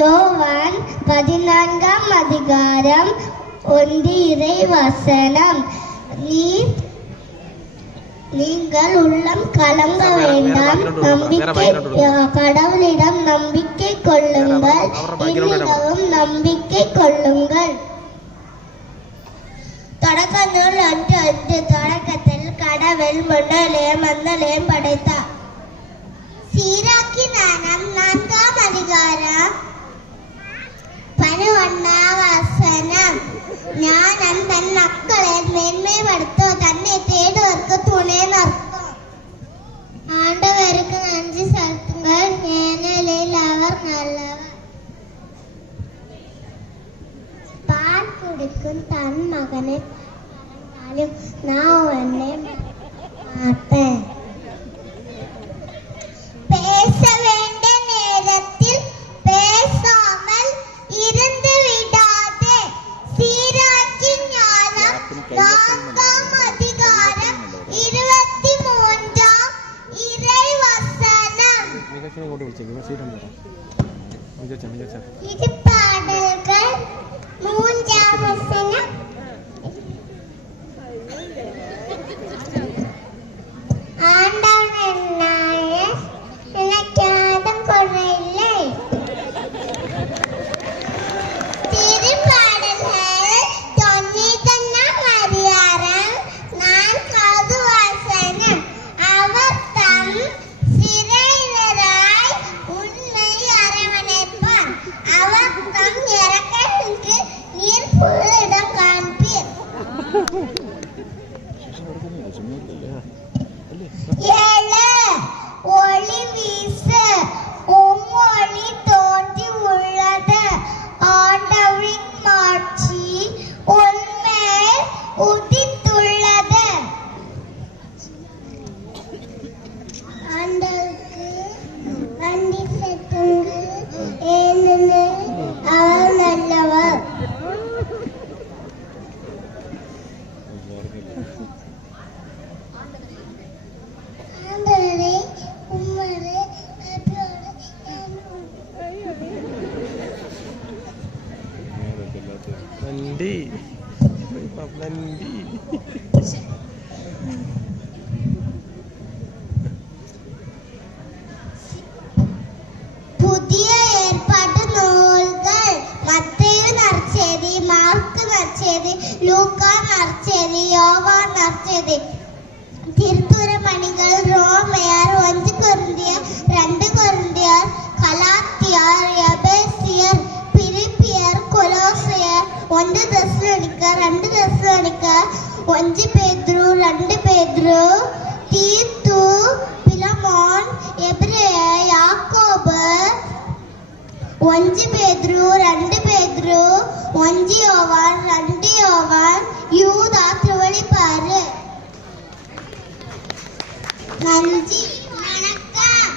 யோவான் 14ஆம் அதிகாரம் 1 இறை வசனம். நீங்கள் உள்ளம் கலங்க வேண்டாம், கடவுளிடம் நம்பிக்கை கொள்ளுங்கள், என்னிடமும் நம்பிக்கை கொள்ளுங்கள். தொடக்க நூல் 1:1. தொடக்கத்தில் கடவுள் மண்ணையும் மண்ணையும் படைத்தார். சீராக்கி ஞானம் 4ஆம் அதிகாரம் 11ஆம் வசனம். ஞானம் தன் மக்களை மேன்மைப்படுத்தும், தன்னை தேடுவதற்கு துணை நிற்கும். ஆண்டவருக்கு நன்றி செலுத்துங்கள், ஏனெனில் அவர் நல்லவர். பால் குடிக்கும் தன் மகனை நான் உன்னை மாட்டேன். பேச வேண்டிய நேரத்தில் பேசாமல் இருந்து விடாதே. சீராக்கி ஞானம் 4ஆம் அதிகாரம் 23ஆம் இறை வசனம். இது பாடல்கள் 3ஆம் வசனம். ஒளி வீசு, ஒளி தோன்றி உள்ளது. ஆண்டவரின் மாட்சி உன்மேல் உதித்துள்ளது. ஆண்டவருக்கு நன்றி செலுத்துங்கள், ஏனெனில் அவர் நல்லவர். நன்றி நன்றி. புதிய ஏற்பாட்டு நூல்கள் மத்தேயு நற்செய்தி, மார்க்கு நற்செய்தி, லூக்கா நற்செய்தி, யோவான் நற்செய்தி, திருத்துறைப்பணிகள், ரோமையர், 1 கொரிந்தியர், 2 கொரிந்தியர், கலாத்தியர், எபேசியர், பிலிப்பியர், கொலோசியர், 1 தெசலோனிக்கர், 2 தெசலோனிக்கர், 1 பேதுரு, 2 பேதுரு, தீத்து, பிலமோன், எபிரேய, யாக்கோபு, 1 பேதுரு, 2 பேதுரு, 1 யோவான், 2 யோவான், யூதா, திருவழிப்பாறு. நன்றி, வணக்கம்.